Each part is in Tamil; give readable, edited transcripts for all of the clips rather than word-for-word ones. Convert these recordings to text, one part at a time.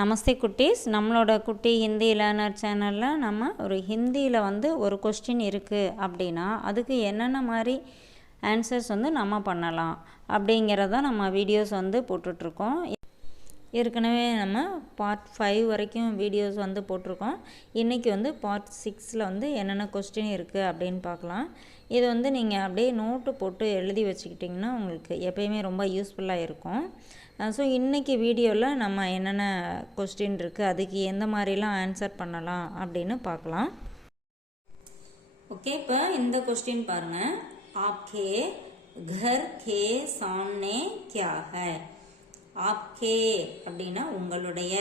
நமஸ்தே குட்டீஸ். நம்மளோட குட்டி ஹிந்தி லேர்னர் சேனலில் நம்ம ஒரு ஹிந்தியில் ஒரு கொஸ்டின் இருக்குது அப்படின்னா அதுக்கு என்னென்ன மாதிரி ஆன்சர்ஸ் நம்ம பண்ணலாம் அப்படிங்கிறத நம்ம வீடியோஸ் போட்டுட்ருக்கோம். ஏற்கனவே நம்ம பார்ட் 5 வரைக்கும் வீடியோஸ் போட்டிருக்கோம். இன்றைக்கி பார்ட் 6ல் என்னென்ன கொஸ்டின் இருக்குது அப்படின்னு பார்க்கலாம். இது நீங்கள் அப்படியே நோட்டு போட்டு எழுதி வச்சுக்கிட்டிங்கன்னா உங்களுக்கு எப்பயுமே ரொம்ப யூஸ்ஃபுல்லாக இருக்கும். ஸோ இன்றைக்கி வீடியோவில் நம்ம என்னென்ன கொஸ்டின் இருக்குது, அதுக்கு எந்த மாதிரிலாம் ஆன்சர் பண்ணலாம் அப்படின்னு பார்க்கலாம். ஓகே, இப்போ இந்த கொஸ்டின் பாருங்கள். ஆப்கே घर के सामने क्या है? ஆப்கே அப்படின்னா உங்களுடைய,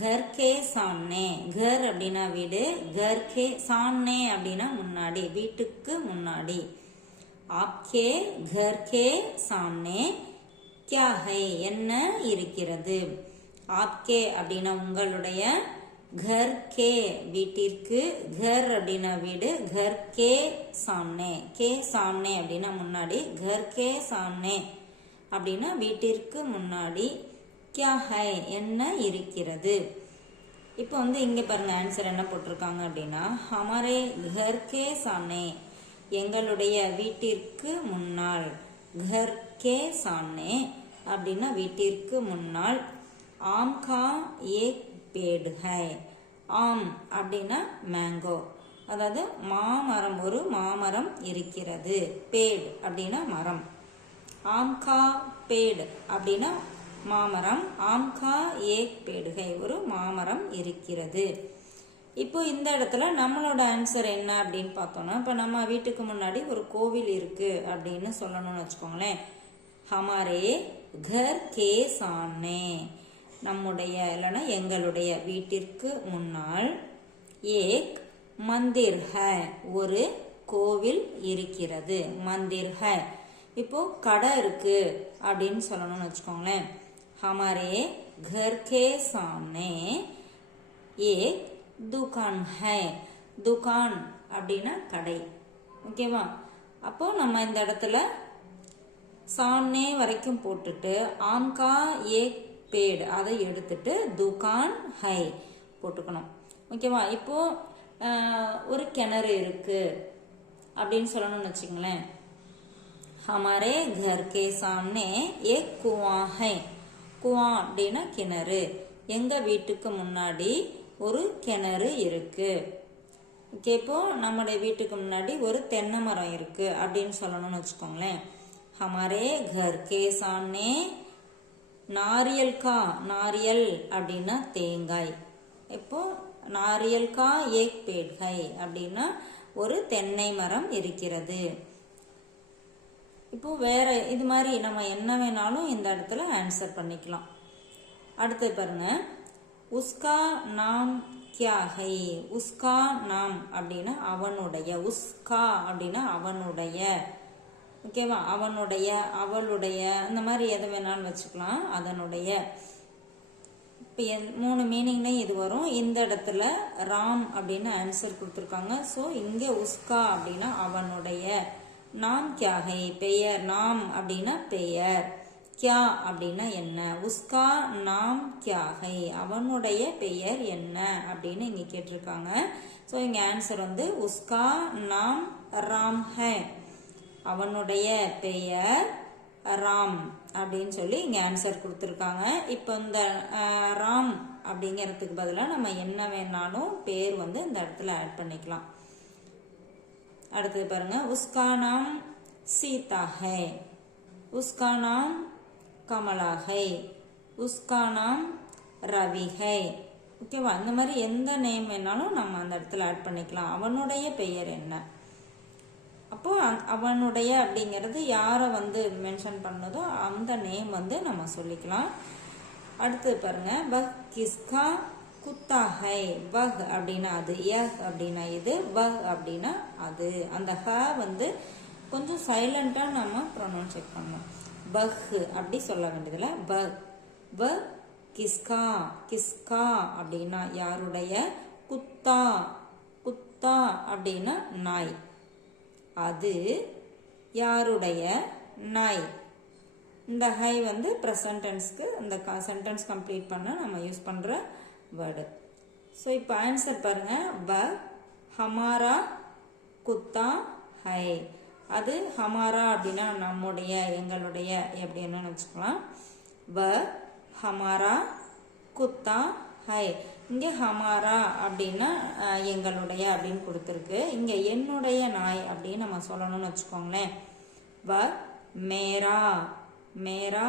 घर के सामने, घर அப்படின்னா வீடு, घर के सामने அப்படின்னா முன்னாடி, வீட்டுக்கு முன்னாடி. ஆப்கே घर के सामने क्या है என்ன இருக்கிறது? ஆப்கே அப்படின்னா உங்களுடைய, घर के வீட்டிற்கு, घर அப்படின்னா வீடு, घर के सामने, के सामने அப்படின்னா முன்னாடி, घर के सामने அப்படின்னா வீட்டிற்கு முன்னாடி, क्या है என்ன இருக்கிறது? இப்போ இங்கே பாருங்க ஆன்சர் என்ன போட்டிருக்காங்க அப்படின்னா, हमारे घर के सामने எங்களுடைய வீட்டிற்கு முன்னால், घर के सामने அப்படின்னா வீட்டிற்கு முன்னால், आम का एक पेड़ है. ஆம் அப்படின்னா மேங்கோ, அதாவது மாமரம், ஒரு மாமரம் இருக்கிறது. பேட் அப்படின்னா மரம். ஆம் கா பேட் அப்படின்னா மாமரம், ஆம் கா ஏக் பேடுகை ஒரு மாமரம் இருக்கிறது. இப்போ இந்த இடத்துல நம்மளோட ஆன்சர் என்ன அப்படின்னு பார்த்தோம்னா, இப்போ நம்ம வீட்டுக்கு முன்னாடி ஒரு கோவில் இருக்கு அப்படின்னு சொல்லணும்னு வச்சுக்கோங்களேன். ஹமாரே घर के सामने நம்முடைய இல்லைன்னா எங்களுடைய வீட்டிற்கு முன்னால், ஏக் மந்திர் ஹை ஒரு கோவில் இருக்கிறது. மந்திர் ஹை இப்போ கடை இருக்கு அப்படின்னு சொல்லணும்னு வச்சுக்கோங்களேன். ஹமாரே घर के सामने एक दुकान है. दुकान அப்படின்னா கடை. ஓகேவா? அப்போ நம்ம இந்த இடத்துல சாம்னே வரைக்கும் போட்டுட்டு ஆம்கா ஏக் பேட் அதை எடுத்துட்டு துகான் ஹை போட்டுக்கணும். ஓகேவா? இப்போ ஒரு கிணறு இருக்கு அப்படின்னு சொல்லணும்னு வச்சுங்களேன். ஹமாரே घर के सामने एक कुआं है. குவா அப்படின்னா கிணறு, எங்க வீட்டுக்கு முன்னாடி ஒரு கிணறு இருக்கு. ஓகே, இப்போ நம்முடைய வீட்டுக்கு முன்னாடி ஒரு தென்னை மரம் இருக்கு அப்படின்னு சொல்லணும்னு வச்சுக்கோங்களேன். ஹமாரே घर के सामने நாரியல் கா, நாரியல் அப்படின்னா தேங்காய். இப்போ நாரியல் கா ஏக் பேட் ஹை அப்படின்னா ஒரு தென்னை மரம் இருக்கிறது. இப்போ வேற இது மாதிரி நம்ம என்ன வேணாலும் இந்த இடத்துல ஆன்சர் பண்ணிக்கலாம். அடுத்து பாருங்க, உஸ்கா நாம் கியா ஹை. உஸ்கா நாம் அப்படின்னா அவனுடைய, உஸ்கா அப்படின்னா அவனுடைய. ஓகேவா? அவனுடைய, அவளுடைய, அந்த மாதிரி எதை வேணாலும் வச்சுக்கலாம். அதனுடைய இப்போ 3 மீனிங்லையும் இது வரும். இந்த இடத்துல ராம் அப்படின்னு ஆன்சர் கொடுத்துருக்காங்க. ஸோ இங்கே உஸ்கா அப்படின்னா அவனுடைய, நாம் கியா ஹை பெயர், நாம் அப்படின்னா பெயர், கியா அப்படின்னா என்ன, உஸ்கா நாம் கியா ஹை அவனுடைய பெயர் என்ன அப்படின்னு இங்கே கேட்டிருக்காங்க. ஸோ இங்கே ஆன்சர் உஸ்கா நாம் ராம் ஹை, அவனுடைய பெயர் ராம் அப்படின்னு சொல்லி இங்கே ஆன்சர் கொடுத்துருக்காங்க. இப்போ இந்த ராம் அப்படிங்கிறதுக்கு பதிலாக நம்ம என்ன வேணாலும் பேர் இந்த இடத்துல ஆட் பண்ணிக்கலாம். அடுத்தது பாருங்க, உஸ்கா நாம் சீதா ஹை, உஸ்கா நாம் கமலா ஹை, உஸ்கா நாம் ரவி ஹை. ஓகேவா? இந்த மாதிரி எந்த நேம் வேணாலும் நம்ம அந்த இடத்துல ஆட் பண்ணிக்கலாம். அவனுடைய பெயர் என்ன, அப்போ அவனுடைய அப்படிங்கிறது யாரை மென்ஷன் பண்ணதோ அந்த நேம் நம்ம சொல்லிக்கலாம். அடுத்தது பாருங்க, வஹ் கிஸ்கா குத்தா ஹை. வஹ் அப்படின்னா அது, யஹ் அப்படின்னா இது, வஹ் அப்படின்னா அது. அந்த ஹ கொஞ்சம் சைலண்டா நம்ம ப்ரொனவுன்ஸ் பண்ணணும். வஹ் அப்படி சொல்ல வேண்டியதில்ல. வஹ் வ கிஸ்கா, கிஸ்கா அப்படின்னா யாருடைய, குத்தா, குத்தா அப்படின்னா நாய், அது யாருடைய நாய். இந்த ஹை வந்து ப்ரெசன்ட் டென்ஸ்க்கு இந்த சென்டென்ஸ் கம்ப்ளீட் பண்ண நம்ம யூஸ் பண்ணுற வேர்டு. ஸோ இப்போ ஆன்சர் பாருங்கள். வ ஹமாரா குத்தா ஹை. அது ஹமாரா அப்படின்னா நம்முடைய எங்களுடைய எப்படின்னு வச்சுக்கலாம். வ ஹமாரா குத்தா ஹை. இங்கே ஹமாரா அப்படின்னா எங்களுடைய அப்படின்னு கொடுத்துருக்கு. இங்கே என்னுடைய நாய் அப்படின்னு நம்ம சொல்லணும்னு வச்சுக்கோங்களேன். வ மேரா மேரா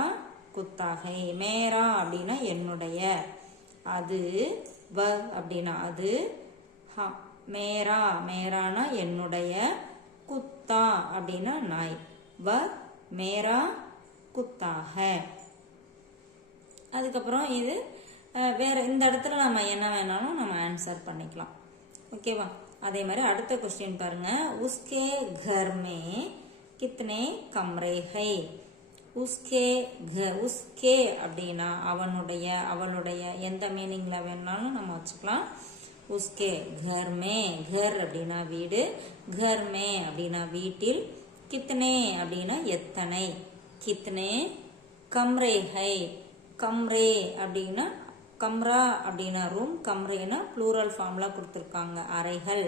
குத்தாகை. மேரா அப்படின்னா என்னுடைய, அது வ அப்படின்னா அது, மேரா மேரானா என்னுடைய, குத்தா அப்படின்னா நாய். வ மேரா குத்தாக. அதுக்கப்புறம் இது வேற இந்த இடத்துல நம்ம என்ன வேணாலும் நம்ம ஆன்சர் பண்ணிக்கலாம். ஓகேவா? அதே மாதிரி அடுத்த கொஸ்டின் பாருங்க. உஸ்கே घर में कितने कमरे है. உஸ்கே அப்படின்னா அவனுடைய அவளுடைய எந்த மீனிங்ல வேணாலும் நம்ம வச்சுக்கலாம். உஸ்கே घर में, घर அப்படின்னா வீடு, घर में அப்படின்னா வீட்டில், கித்னே அப்படின்னா எத்தனை, கித்னே கம்ரே ஹை. கம்ரே அப்படின்னா கம்ரா அப்படின்னா ரூம், கம்ரேனா ப்ளூரல் ஃபார்ம்ல கொடுத்துருக்காங்க அறைகள்.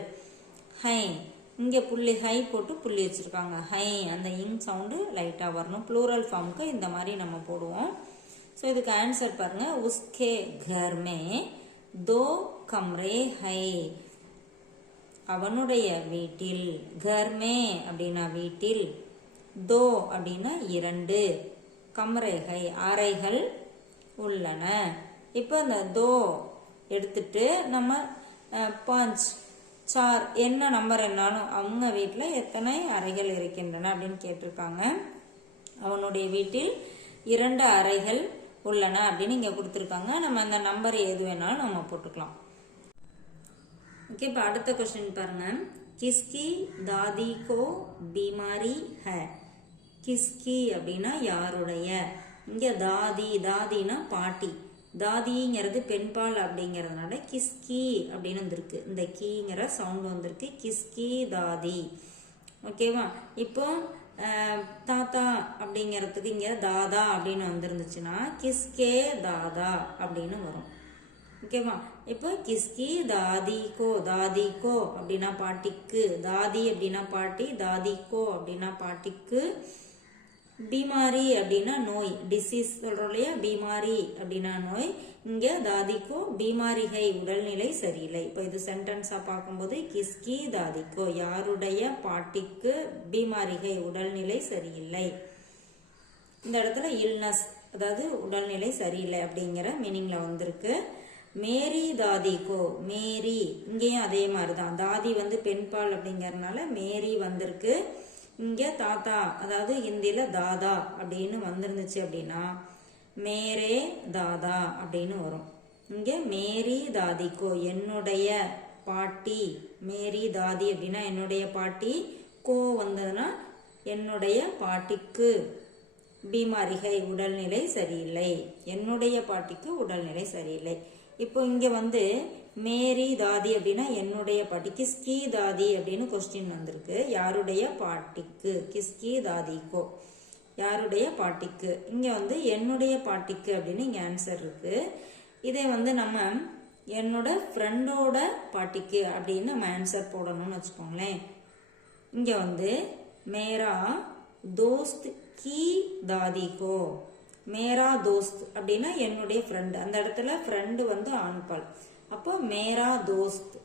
ஹை இங்கே புள்ளி ஹை போட்டு புள்ளி வச்சிருக்காங்க. ஹை அந்த இங் சவுண்டு லைட்டாக வரணும். ப்ளூரல் ஃபார்முக்கு இந்த மாதிரி நம்ம போடுவோம். ஸோ இதுக்கு ஆன்சர் பாருங்க. உஸ்கே घर में दो कमरे है. அவனுடைய வீட்டில், घर में அப்படின்னா வீட்டில், दो அப்படின்னா இரண்டு, கமரே ஹை அறைகள் உள்ளன. இப்போ இந்த தோ எடுத்துட்டு நம்ம 5 4 என்ன நம்பர் என்னாலும் அவங்க வீட்டில் எத்தனை அறைகள் இருக்கின்றன அப்படின்னு கேட்டிருக்காங்க. அவனுடைய வீட்டில் 2 அறைகள் உள்ளன அப்படின்னு இங்கே கொடுத்துருக்காங்க. நம்ம அந்த நம்பர் எது வேணாலும் நம்ம போட்டுக்கலாம். ஓகே, இப்போ அடுத்த கொஸ்டின் பாருங்க. கிஸ்கி தாதி கோ பீமாரி ஹை. கிஸ்கி அப்படின்னா யாருடைய. இங்கே தாதி, தாதினா பாட்டி, தாதிங்கிறது பெண்பால் அப்படிங்கிறதுனால கிஸ்கி அப்படின்னு வந்திருக்கு. இந்த கீங்கிற சவுண்ட் வந்திருக்கு. கிஸ்கி தாதி. ஓகேவா? இப்போ தாத்தா அப்படிங்கிறதுக்கு இங்கே தாதா அப்படின்னு வந்துருந்துச்சுன்னா கிஸ்கே தாதா அப்படின்னு வரும். ஓகேவா? இப்போ கிஸ்கி தாதிக்கோ, தாதிக்கோ அப்படின்னா பாட்டிக்கு, தாதி அப்படின்னா பாட்டி, தாதிக்கோ அப்படின்னா பாட்டிக்கு, பீமாரி அப்படின்னா நோய், டிசீஸ் சொல்றோம் இல்லையா, பீமாரி அப்படின்னா நோய். இங்க தாதிக்கோ பீமாரிகை உடல்நிலை சரியில்லை. இப்போ இது சென்டென்ஸா பார்க்கும்போது கிஸ்கி தாதிக்கோ யாருடைய பாட்டிக்கு பீமாரிகை உடல்நிலை சரியில்லை. இந்த இடத்துல இல்னஸ் அதாவது உடல்நிலை சரியில்லை அப்படிங்கிற மீனிங்ல வந்திருக்கு. மேரி தாதிக்கோ, மேரி இங்கேயும் அதே மாதிரிதான். தாதி வந்து பெண்பால் அப்படிங்கறதுனால மேரி வந்திருக்கு. இங்க தாத்தா அதாவது ஹிந்தியில தாதா அப்படின்னு வந்திருந்துச்சு அப்படின்னா மேரே தாதா அப்படின்னு வரும். இங்க மேரி தாதிக்கோ என்னுடைய பாட்டி, மேரி தாதி அப்படின்னா என்னுடைய பாட்டி, கோ வந்ததுன்னா என்னுடைய பாட்டிக்கு பீமாரிகை உடல்நிலை சரியில்லை, என்னுடைய பாட்டிக்கு உடல்நிலை சரியில்லை. இப்போ இங்க வந்து மேரி தாதி அப்படின்னா என்னுடைய பாட்டி, கிஸ்கி தாதி அப்படின்னு கொஸ்டின் வந்திருக்கு. யாருடைய பாட்டிக்கு, கிஸ்கி தாதிக்கோ யாருடைய பாட்டிக்கு. இங்க வந்து என்னுடைய பாட்டிக்கு அப்படின்னு இங்க ஆன்சர் இருக்கு. இதே வந்து நம்ம என்னோட ஃப்ரெண்டோட பாட்டிக்கு அப்படின்னு நம்ம ஆன்சர் போடணும்னு வச்சுக்கோங்களேன். இங்க வந்து மேரா தோஸ்த் கி தாதிக்கோ, மேரா தோஸ்த் அப்படின்னா என்னுடைய ஃப்ரெண்டு. அந்த இடத்துல ஃப்ரெண்டு வந்து ஆண்பால். அப்போ மேரா தோஸ்த்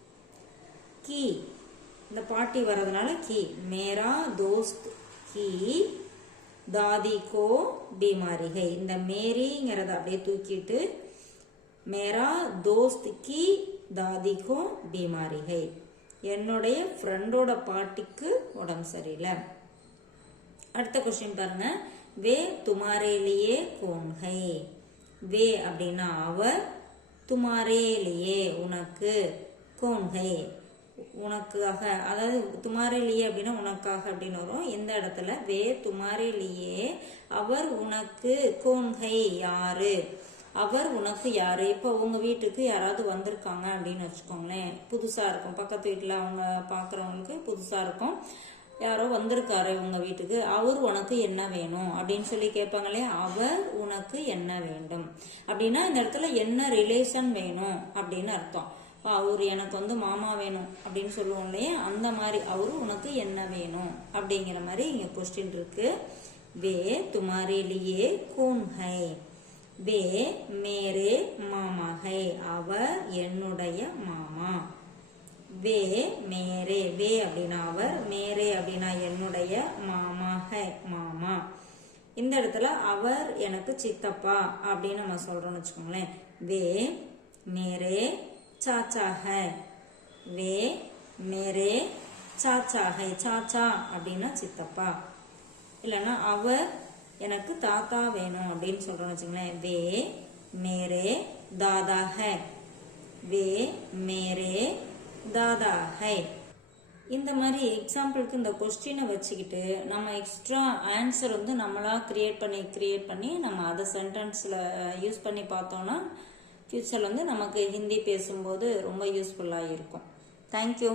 கி இந்த பாட்டி வர்றதுனால கி, மேரா தோஸ்த் கி தாதிக்கோ பீமாரிகை. இந்த மேரிங்கிறத அப்படியே தூக்கிட்டு மேரா தோஸ்த் கி தாதிக்கோ பீமாரிகை என்னுடைய ஃப்ரெண்டோட பாட்டிக்கு உடம்பு சரியில்லை. அடுத்த கொஸ்டின் பாருங்க. வே துமாரே லியே கோன் ஹை. வே அப்படின்னா அவர், துமாரே லியே உனக்கு, கோன் ஹை உனக்காக, அதாவது துமாரே லியே அப்படின்னா உனக்காக அப்படின்னு வரும். இந்த இடத்துல வே துமாரே லியே அவர் உனக்கு, கோன் ஹை யாரு, அவர் உனக்கு யாரு. இப்போ உங்க வீட்டுக்கு யாராவது வந்திருக்காங்க அப்படின்னு வச்சுக்கோங்களேன். புதுசா இருக்கும், பக்கத்து வீட்டுல அவங்க பாக்குறவங்களுக்கு புதுசா இருக்கும். யாரோ வந்திருக்காரு உங்க வீட்டுக்கு, அவர் உனக்கு என்ன வேணும் அப்படின்னு சொல்லி கேட்பாங்களே, அவர் உனக்கு என்ன வேண்டும் அப்படின்னா இந்த இடத்துல என்ன ரிலேஷன் வேணும் அப்படின்னு அர்த்தம். அவர் எனக்கு வந்து மாமா வேணும் அப்படின்னு சொல்லுவோம் இல்லையா, அந்த மாதிரி அவரு உனக்கு என்ன வேணும் அப்படிங்கிற மாதிரி இங்க கொஸ்டின் இருக்கு. வே துமாரே லியே கौन है, வே மேரே மாமா है, அவர் என்னுடைய மாமா. வே மேரே, வே அப்படின்னா அவர், மேரே அப்படின்னா என்னுடைய, மாமா है மாமா. இந்த இடத்துல அவர் எனக்கு சித்தப்பா அப்படின்னு நம்ம சொல்றோம்னு வச்சுக்கோங்களேன். வே மேரே चाचा है, वे मेरे चाचा है, चाचा அப்படின்னா சித்தப்பா. இல்லைன்னா அவர் எனக்கு தாத்தா வேணும் அப்படின்னு சொல்றோம்னு வச்சுங்களேன். வே மேரே தாதா है, வே மேரே தாதா है. இந்த மாதிரி எக்ஸாம்பிளுக்கு இந்த கொஸ்டினை வச்சுக்கிட்டு நம்ம எக்ஸ்ட்ரா ஆன்சர் வந்து நம்மளா கிரியேட் பண்ணி நம்ம அதை சென்டென்ஸ்ல யூஸ் பண்ணி பார்த்தோம்னா ஃபியூச்சரில் வந்து நமக்கு ஹிந்தி பேசும்போது ரொம்ப யூஸ்ஃபுல்லாக இருக்கும். தேங்க்யூ.